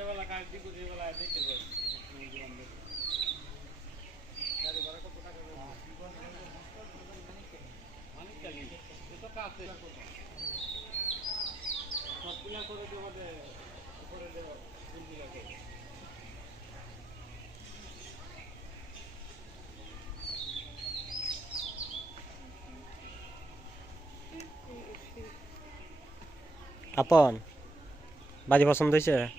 वाला काट दी कुछ वाला देखे थे অনেক চালি তো কাজ সবগুলা করে দেবো করে দেবো ফুলগুলা করে আপন বাজি পছন্দ হয়েছে?